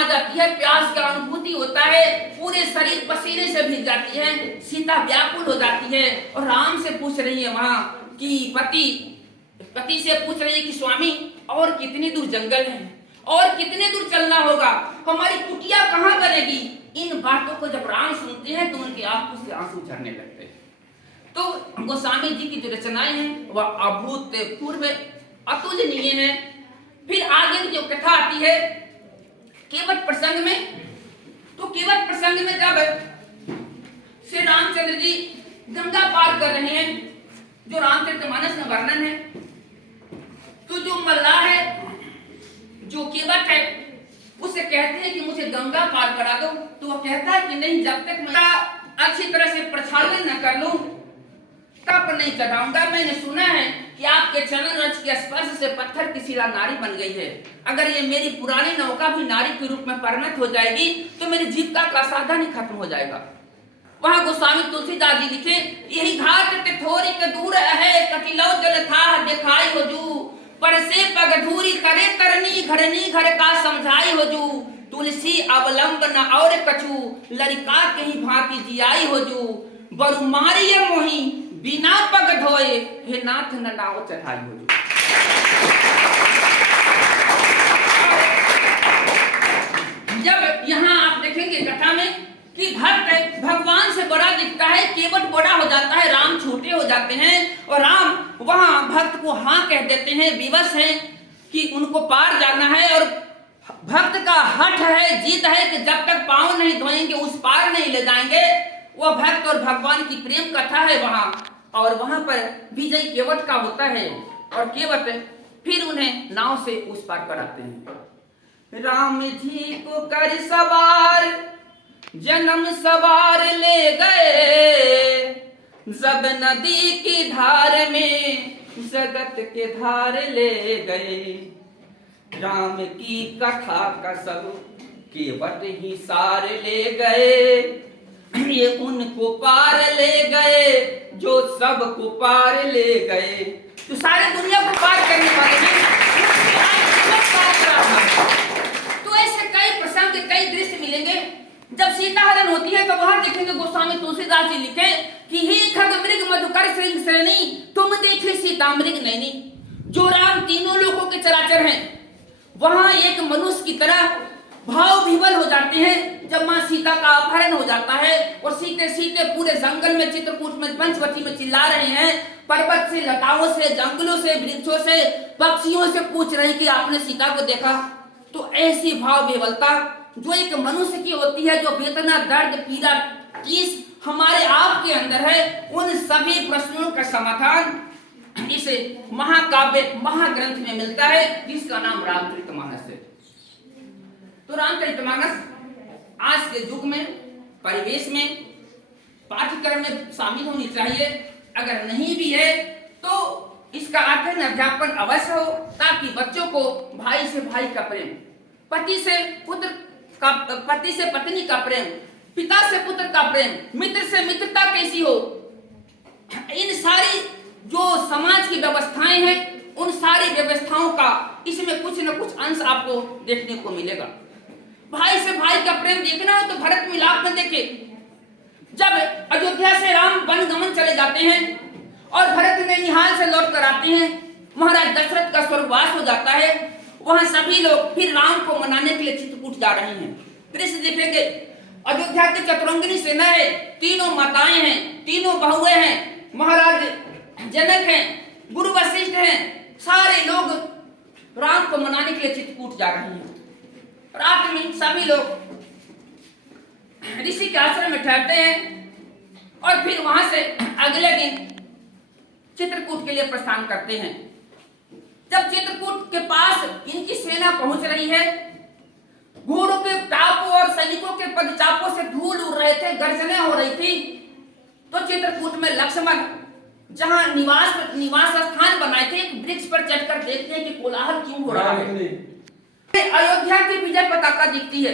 आ जाती है, प्यास की अनुभूति होता है, पूरे शरीर पसीने से भीग जाती है। सीता व्याकुल हो जाती है और राम से पूछ रही है वहां कि पति से पूछ रही है कि स्वामी और कितनी दूर जंगल है और कितने दूर चलना होगा, हमारी कुटिया कहाँ बनेगी। इन बातों को जब राम सुनते हैं तो उनकी आंखों से आंसू झरने लगते हैं। तो गोस्वामी जी की जो रचनाएं हैं वह अभूतपूर्व अतुलनीय है। फिर आगे की जो कथा आती है केवट प्रसंग में, तो केवट प्रसंग में जब श्री रामचंद्र जी गंगा पार कर रहे हैं, जो रामचरितमानस में वर्णन है, तो जो मल्लाह है, जो केवट है, उसे कहते हैं कि मुझे गंगा पार करा दो। तो वो कहता है कि नहीं, जब तक मैं अच्छी तरह से प्रक्षालन न कर लूं तब नहीं चढ़ाऊंगा। मैंने सुना है कि आपके चरण रज के स्पर्श से पत्थर की शिला नारी बन गई है। अगर ये मेरी पुरानी नौका भी नारी के रूप में परिणत हो जाएगी तो मेरी जीविका का साधन ही खत्म हो जाएगा। वहां गोस्वामी तुलसीदास जी लिखे, यही घाट ते थोड़ी के दूर है, कटिलौ जल था दिखाई हो जू, पर से पग धूरी करे करनी घरनी घर का समझाई हो जू, तुलसी अवलंब न और कछु, लड़का के ही भांति जियाई हो जू, बरु मारिय मोही बिना पग धोए, हे नाथ न नाव चढ़ाई हो जू। जब यहाँ आप देखेंगे कथा में कि भक्त भगवान से बड़ा दिखता है, केवट बड़ा हो जाता है, राम छोटे हो जाते हैं और राम वहां भक्त को हाँ कह देते हैं, विवश है कि उनको पार जाना है। और भक्त का हठ है, जिद है कि जब तक पांव नहीं धोएंगे उस पार नहीं ले जाएंगे। वो भक्त और भगवान की प्रेम कथा है वहां, और वहां पर विजय केवट का होता है और केवट फिर उन्हें नाव से उस पार कराते हैं। राम जी को कर सवार जन्म सवार ले गए, जब नदी की धार में जगत के धार ले गए, राम की कथा का सब केवट ही सार ले गए, ये उनको पार ले गए जो सबको पार ले गए। तो सारी दुनिया को पार करने वाले हैं, तो ऐसे कई प्रसंग कई दृश्य मिलेंगे। जब सीता हरण होती है तो वहां देखेंगे गोस्वामी तुलसीदास जी लिखे कि हे खग मृग मधुकर श्रृंग श्रेणी, तुम देखे सीता मृग नैनी। जो राम तीनों लोगों के चराचर हैं, वहां एक मनुष्य की तरह भाव विह्वल हो जाते हैं जब मां सीता का अपहरण हो जाता है और सीते सीते पूरे जंगल में, चित्रकूट में, पंचवटी में चिल्ला रहे हैं, पर्वत से, लताओं से, जंगलों से, वृक्षों से, पक्षियों से पूछ रहे हैं कि आपने सीता को देखा। तो ऐसी भाव विह्वलता जो एक मनुष्य की होती है, जो वेदना, दर्द, पीड़ा, किस हमारे आप के अंदर है, उन सभी प्रश्नों का समाधान इस महाकाव्य महाग्रंथ में मिलता है जिसका नाम रामचरितमानस है। तो रामचरितमानस आज के युग में, परिवेश में, पाठ्यक्रम में शामिल होनी चाहिए। अगर नहीं भी है तो इसका अध्ययन अध्यापन अवश्य हो, ताकि बच्चों को भाई से भाई का प्रेम, पति से पुत्र का, पति से पत्नी का प्रेम, पिता से पुत्र का प्रेम, मित्र से मित्रता कैसी हो, इन सारी जो समाज की व्यवस्थाएं हैं, उन सारी व्यवस्थाओं का इसमें कुछ न कुछ अंश आपको देखने को मिलेगा। भाई से भाई का प्रेम देखना हो तो भरत मिलाप में देखे। जब अयोध्या से राम वन गमन चले जाते हैं और भरत नैनिहाल से लौट कर आते हैं, महाराज दशरथ का स्वर्गवास हो जाता है, वहां सभी लोग फिर राम को मनाने के लिए चित्रकूट जा रहे हैं। दृश्य देखेंगे, अयोध्या की चतुरंगिनी सेना है, तीनों माताएं हैं, तीनों बहुएं हैं, महाराज जनक हैं, गुरु वशिष्ठ हैं, सारे लोग राम को मनाने के लिए चित्रकूट जा रहे हैं। रात में सभी लोग ऋषि के आश्रम में ठहरते हैं और फिर वहां से अगले दिन चित्रकूट के लिए प्रस्थान करते हैं। जब चित्रकूट के पास इनकी सेना पहुंच रही है, घोड़ों के टापों और सैनिकों के पदचापों से धूल उड़ रहे थे, गर्जनें हो रही थी, तो चित्रकूट में लक्ष्मण जहां निवास स्थान बनाए थे, एक वृक्ष पर चढ़कर देखते हैं कि कोलाहल क्यों हो रहा है। अयोध्या की विजय पताका दिखती है।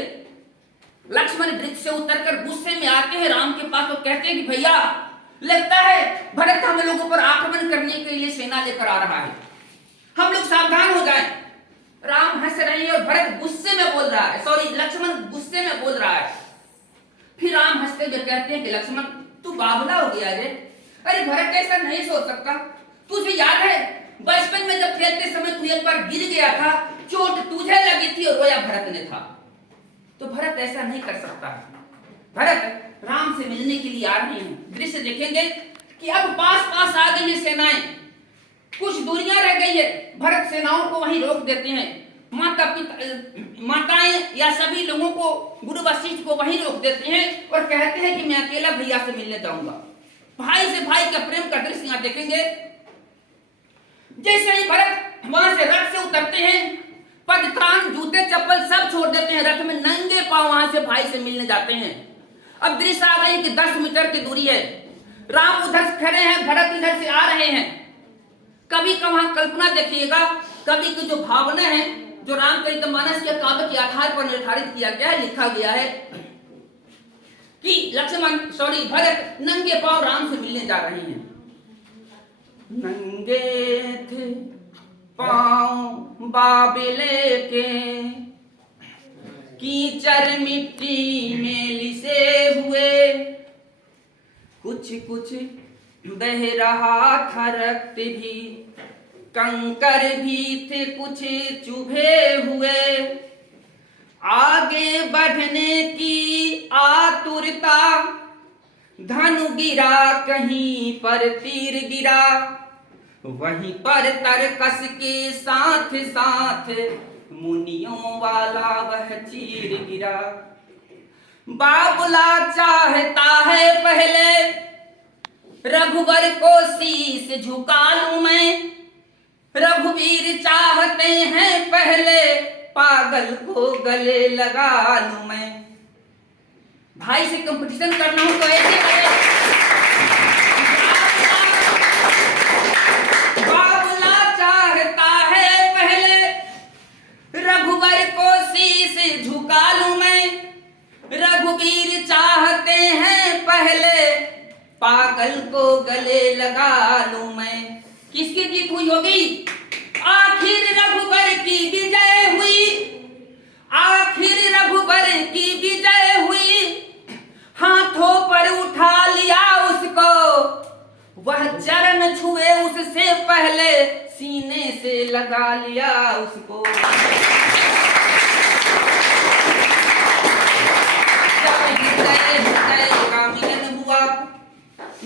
लक्ष्मण वृक्ष से उतरकर गुस्से में आते हैं राम के पास और कहते हैं कि भैया, लगता है भरत हम लोगों पर आक्रमण करने के लिए सेना लेकर आ रहा है, हम लोग सावधान हो जाएं। राम हंस रहे हैं और भरत गुस्से में बोल रहा है, लक्ष्मण गुस्से में बोल रहा है। फिर राम हंसते हुए कहते हैं कि लक्ष्मण तू बावला हो गया रे। अरे भरत ऐसा नहीं सोच सकता। तुझे याद है बचपन में जब खेलते समय तू एक बार गिर गया था, चोट तुझे लगी थी और रोया भरत ने था। तो भरत ऐसा नहीं कर सकता। भरत राम से मिलने के लिए आ रहे हैं। दृश्य देखेंगे कि अब पास पास आ गई है सेनाएं, कुछ दूरियां रह गई है। भरत सेनाओं को वहीं रोक देते हैं। माता पिता माताएं या सभी लोगों को, गुरु वशिष्ठ को वहीं रोक देते हैं और कहते हैं कि मैं अकेला भैया से मिलने जाऊंगा। भाई से भाई का प्रेम का दृश्य यहां देखेंगे। जैसे ही भरत वहां से रथ से उतरते हैं, पद त्राण जूते चप्पल सब छोड़ देते हैं, रथ में नंगे पांव वहां से भाई से मिलने जाते हैं। अब दृश्य आ गई कि 10 मीटर की दूरी है। राम उधर खड़े हैं, भरत इधर से आ रहे हैं। कभी का वहां कल्पना देखिएगा, कभी की जो भावना है, जो रामचरितमानस के काव्य के आधार पर निर्धारित किया गया है, लिखा गया है कि भरत नंगे पांव राम से मिलने जा रहे हैं। नंगे थे पांव बाबले के, कीचड़ मिट्टी में लिसे हुए, कुछ कुछ बह रहा था रक्त भी, कंकर भी थे कुछ चुभे हुए, आगे बढ़ने की आतुरता, धनु गिरा कहीं पर तीर गिरा, वहीं पर तरकस के साथ साथ मुनियों वाला वह चीर गिरा। बाबुला चाहता है पहले रघुवर को शीश झुका लूं मैं, रघुवीर चाहते हैं पहले पागल को गले लगा लूं मैं। भाई से कंपटीशन करना हो तो ऐसे करे। बाबुला चाहता है पहले रघुवर को शीश झुका लूं मैं, रघुवीर चाहते हैं पहले पागल को गले लगा लूं मैं। किसकी जीत हुई होगी? आखिर रघुवर की विजय हुई, आखिर रघुवर की विजय हुई, हाथों पर उठा लिया उसको, वह चरण छुए उससे पहले सीने से लगा लिया उसको।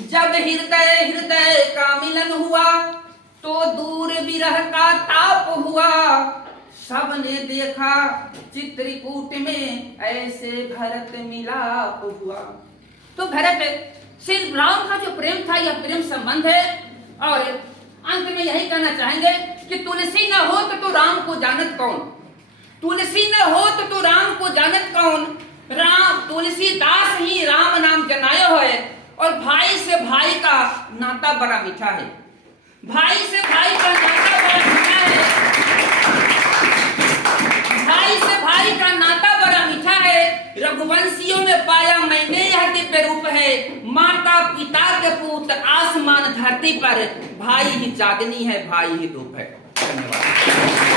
जब हृदय का मिलन हुआ तो दूर विरह का ताप हुआ, सबने देखा चित्रकूट में ऐसे भरत मिलाप हुआ। तो भरत सिर्फ राम का जो प्रेम था, यह प्रेम संबंध है। और अंत में यही कहना चाहेंगे कि तुलसी न हो तो राम को जानत कौन, तुलसी न हो तो राम को जानत कौन। राम तुलसीदास ही राम नाम जनायो है। और भाई से भाई का नाता बड़ा मीठा है, भाई से भाई का नाता बड़ा मीठा है, भाई से भाई का नाता बड़ा मीठा है। रघुवंशियों में पाया मैंने यह दिव्य रूप है, माता पिता के पुत्र आसमान धरती पर, भाई ही चांदनी है भाई ही धूप है। धन्यवाद।